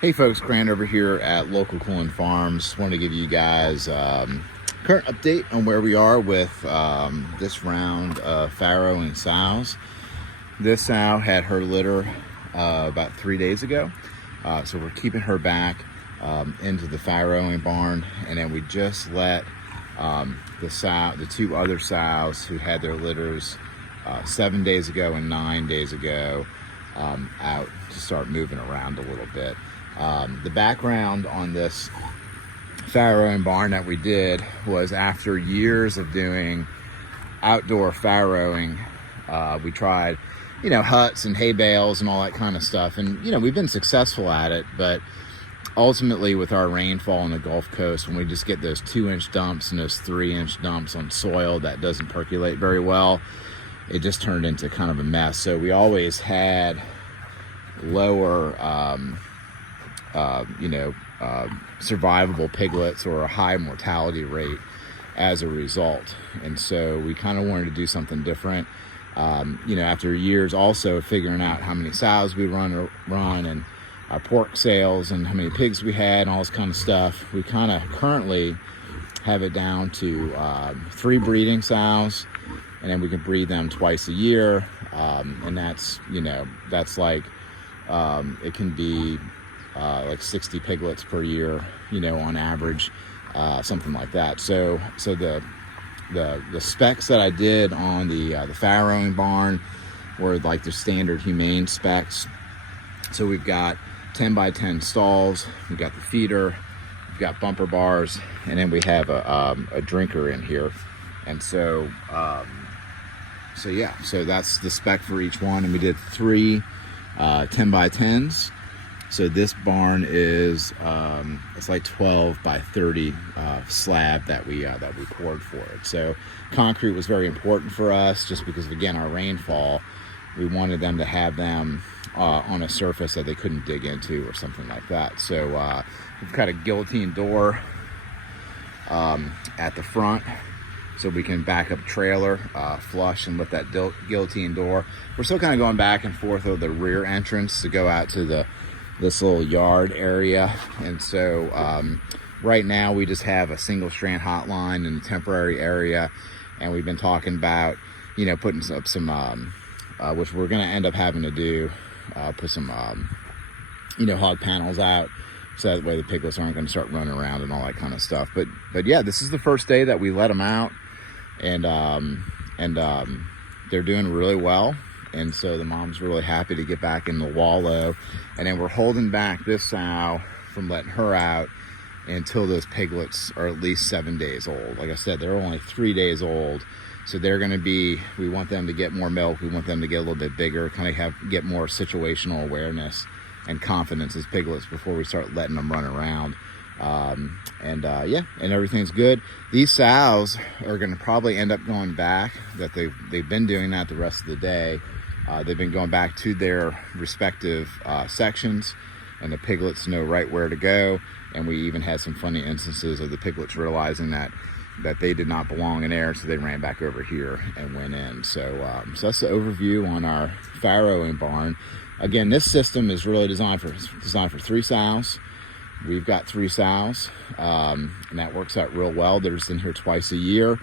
Hey folks, Grant over here at local Humane Farms. Want to give you guys current update on where we are with this round of farrowing sows. This sow had her litter about 3 days ago, so we're keeping her back into the farrowing barn, and then we just let the two other sows who had their litters 7 days ago and 9 days ago out to start moving around a little bit. The background on this farrowing barn that we did was after years of doing outdoor farrowing. We tried, huts and hay bales and all that kind of stuff. And, we've been successful at it, but ultimately with our rainfall on the Gulf Coast, when we just get those 2-inch dumps and those 3-inch dumps on soil that doesn't percolate very well, it just turned into kind of a mess. So we always had lower, survivable piglets or a high mortality rate as a result. And so we kind of wanted to do something different. After years also figuring out how many sows we run and our pork sales and how many pigs we had and all this kind of stuff, we kind of currently have it down to 3 breeding sows, and then we can breed them twice a year. And that's like, it can be like 60 piglets per year, on average, something like that. So the specs that I did on the farrowing barn were like the standard humane specs. So we've got 10 by 10 stalls, we've got the feeder, we've got bumper bars, and then we have a drinker in here. And so that's the spec for each one. And we did 3 10 by 10s. So this barn is it's like 12 by 30 slab that we poured for it. So concrete was very important for us, just because of, again, our rainfall. We wanted them to have them on a surface that they couldn't dig into or something like that. So we've got a guillotine door at the front, so we can back up trailer, flush, and lift that guillotine door. We're still kind of going back and forth with the rear entrance to go out to this little yard area. And so right now we just have a single strand hotline in the temporary area, and we've been talking about putting up some which we're going to end up having to do, put some hog panels out, so that way the piglets aren't going to start running around and all that kind of stuff. But yeah, this is the first day that we let them out, and they're doing really well. And so the mom's really happy to get back in the wallow. And then we're holding back this sow from letting her out until those piglets are at least 7 days old. Like I said, they're only 3 days old. So they're going to be, we want them to get more milk. We want them to get a little bit bigger, kind of get more situational awareness and confidence as piglets before we start letting them run around. And everything's good. These sows are going to probably end up going back, that they've been doing that the rest of the day. They've been going back to their respective sections, and the piglets know right where to go. And we even had some funny instances of the piglets realizing that they did not belong in there, so they ran back over here and went in. So that's the overview on our farrowing barn. Again, this system is really designed for 3 sows. We've got 3 sows, and that works out real well. They're just in here twice a year.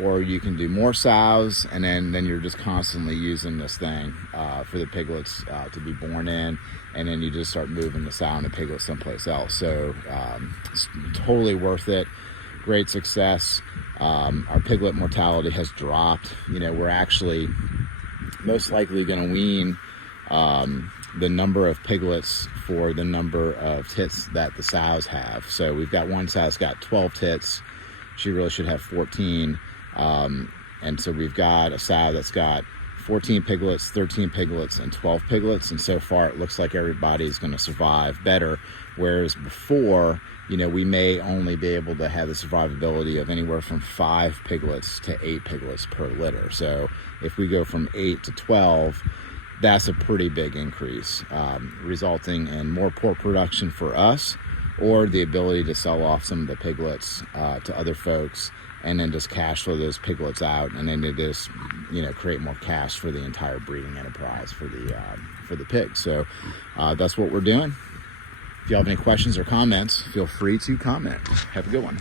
Or you can do more sows, and then you're just constantly using this thing for the piglets to be born in, and then you just start moving the sow and the piglet someplace else. So it's totally worth it. Great success. Our piglet mortality has dropped. We're actually most likely going to wean the number of piglets for the number of tits that the sows have. So we've got one sow's got 12 tits. She really should have 14. And so we've got a sow that's got 14 piglets, 13 piglets, and 12 piglets. And so far it looks like everybody's going to survive better. Whereas before, we may only be able to have the survivability of anywhere from 5 piglets to 8 piglets per litter. So if we go from 8 to 12, that's a pretty big increase, resulting in more pork production for us, or the ability to sell off some of the piglets to other folks, and then just cash flow those piglets out, and then they just create more cash for the entire breeding enterprise for the pigs. So that's what we're doing. If you have any questions or comments, feel free to comment. Have a good one.